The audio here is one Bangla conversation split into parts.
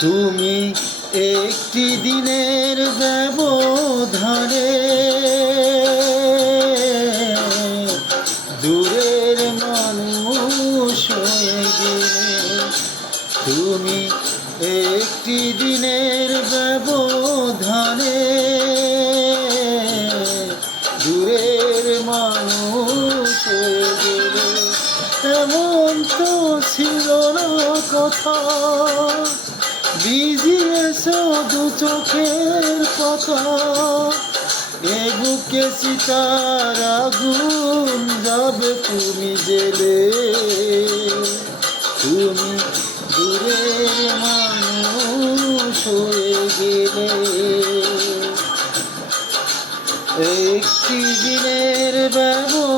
তুমি একটি দিনের ব্যবধানে দূরের মানুষ হয়ে গেলে তুমি একটি দিনের ব্যবধানে দূরের মানুষ হয়ে গেলে এমন তো ছিল না কথা। বিজিয়েছ দু চোখের কথা এ বুকে সীতার আগুন যাবে তুমি জেলে। তুমি দূরের মানুষ হয়ে গেলে। একটি দিনের ব্যবধানে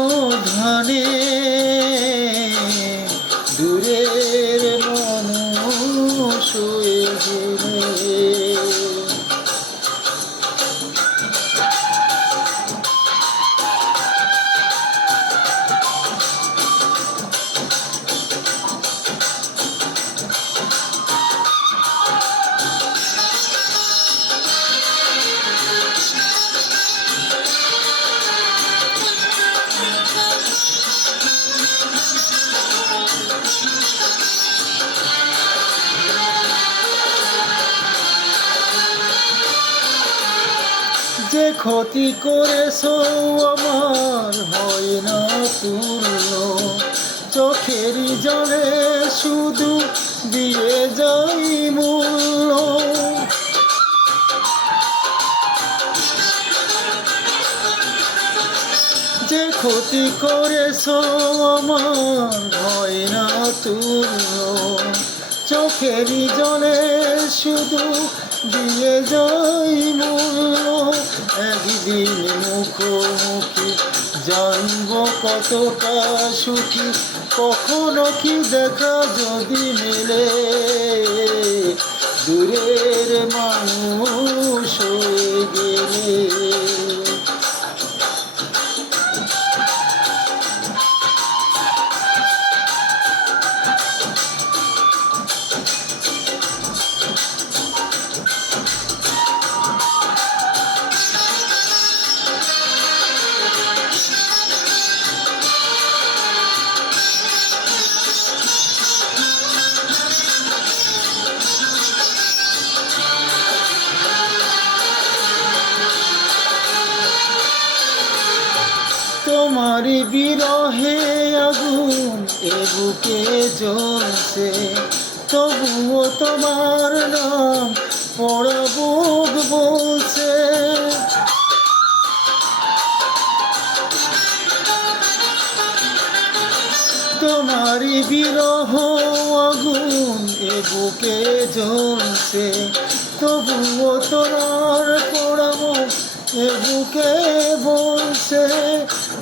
ক্ষতি করেছ আমার হয় না পূর্ণ চোখের জলে শুধু দিয়ে যাই মূল্য। যে ক্ষতি করেছ আমার হয় না তুল্য। চোখেরই জলে শুধু দিয়ে যাই মূল্য, একদিন মুখোমুখি জানব কতটা সুখী। কখনো কি দেখা যদি মেলে? দূরের মানুষ তোমারই বিরহে আগুন এ বুকে জ্বলছে তবুও তোমার নাম পড়া বুক বলছে তোমারই বিরহ আগুন এ বুকে জ্বলছে। তবুও তোমার পড়াবো এ বুকে বলছে,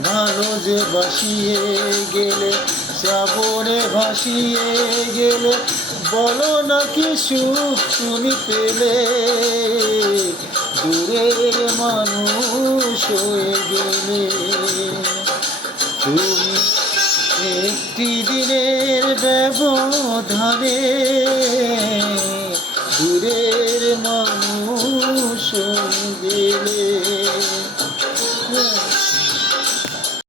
ভালো যে বাসিয়ে গেলে, শ্রাবণে ভাসিয়ে গেলে বলো না কি সুখ তুমি পেলে? দূরের মানুষ হয়ে গেলে। তুমি একটি দিনের ব্যবধানে দূরের মানুষ